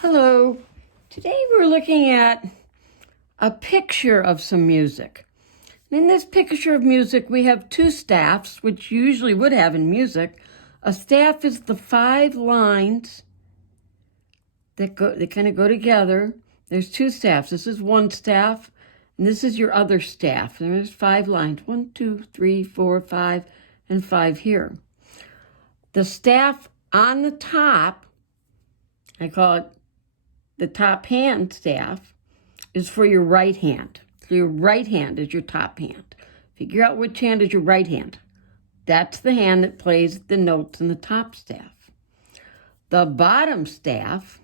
Hello. Today we're looking at a picture of some music. In this picture of music, we have two staffs, which you usually would have in music. A staff is the 5 lines that kind of go together. There's two staffs. This is one staff, and this is your other staff. And there's 5 lines. 1, 2, 3, 4, 5, and 5 here. The staff on the top, I call it the top hand staff, is for your right hand. So your right hand is your top hand. Figure out which hand is your right hand. That's the hand that plays the notes in the top staff. The bottom staff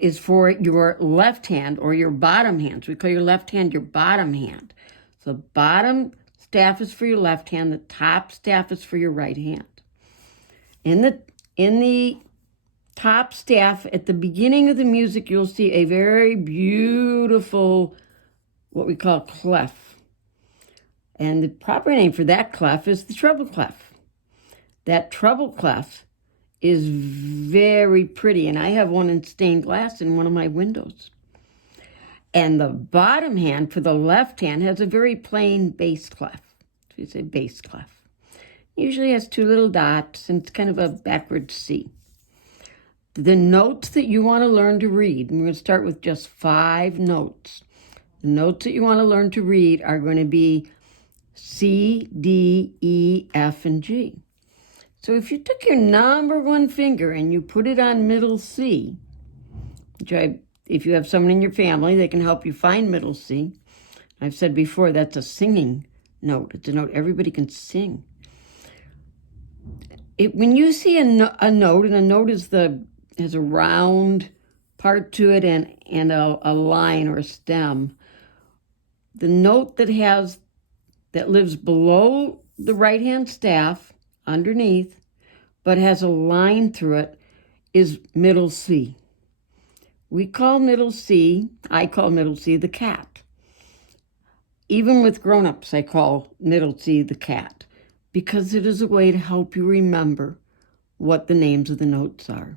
is for your left hand or your bottom hand. So we call your left hand your bottom hand. So the bottom staff is for your left hand. The top staff is for your right hand. In the top staff, at the beginning of the music, you'll see a very beautiful, what we call clef. And the proper name for that clef is the treble clef. That treble clef is very pretty, and I have one in stained glass in one of my windows. And the bottom hand, for the left hand, has a very plain bass clef. So you say bass clef. Usually has 2 little dots, and it's kind of a backwards C. The notes that you want to learn to read, and we're going to start with just 5 notes. The notes that you want to learn to read are going to be C, D, E, F, and G. So if you took your number 1 finger and you put it on middle C, if you have someone in your family, they can help you find middle C. I've said before, that's a singing note. It's a note everybody can sing. When you see a note, and a note has a round part to it and a line or a stem. The note that lives below the right-hand staff, underneath, but has a line through it, is middle C. I call middle C the cat. Even with grown-ups, I call middle C the cat, because it is a way to help you remember what the names of the notes are.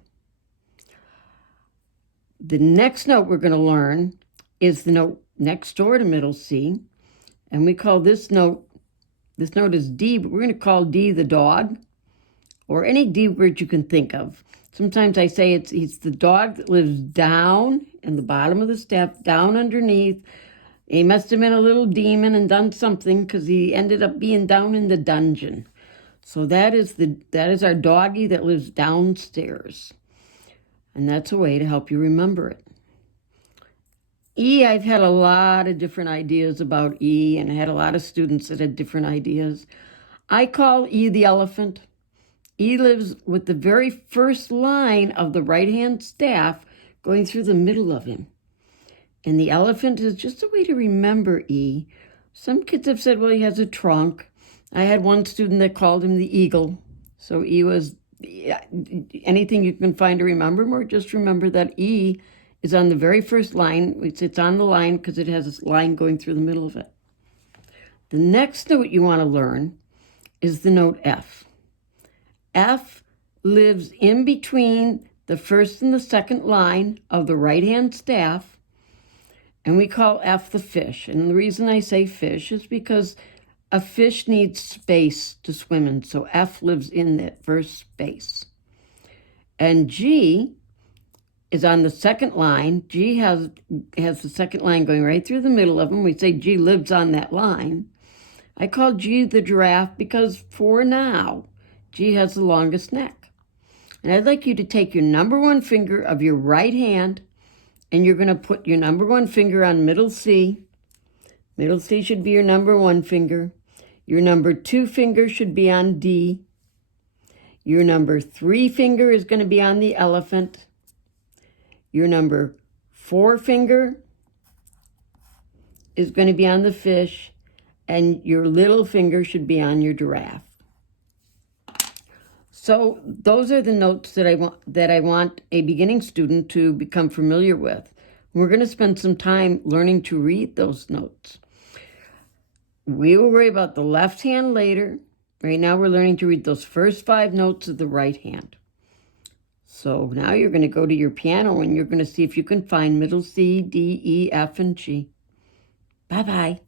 The next note we're going to learn is the note next door to middle C, and we call this note is D, but we're going to call D the dog, or any D word you can think of. Sometimes I say he's the dog that lives down in the bottom of the staff, down underneath. He must have been a little demon and done something, because he ended up being down in the dungeon. So that is our doggy that lives downstairs. And that's a way to help you remember it. E, I've had a lot of different ideas about E, and I had a lot of students that had different ideas. I call E the elephant. E lives with the very first line of the right-hand staff going through the middle of him. And the elephant is just a way to remember E. Some kids have said, well, he has a trunk. I had one student that called him the eagle. So E was anything you can find to remember him, or just remember that E is on the very first line. It's on the line because it has a line going through the middle of it. The next note you want to learn is the note F. F lives in between the first and the second line of the right-hand staff, and we call F the fish. And the reason I say fish is because a fish needs space to swim in, so F lives in that first space. And G is on the second line. G has the second line going right through the middle of them. We say G lives on that line. I call G the giraffe because for now, G has the longest neck. And I'd like you to take your number 1 finger of your right hand, and you're going to put your number 1 finger on middle C. Middle C should be your number 1 finger. Your number 2 finger should be on D. Your number 3 finger is going to be on the elephant. Your number 4 finger is going to be on the fish, and your little finger should be on your giraffe. So those are the notes that I want a beginning student to become familiar with. We're going to spend some time learning to read those notes. We will worry about the left hand later. Right now we're learning to read those first 5 notes of the right hand. So now you're going to go to your piano and you're going to see if you can find middle C, D, E, F, and G. Bye-bye.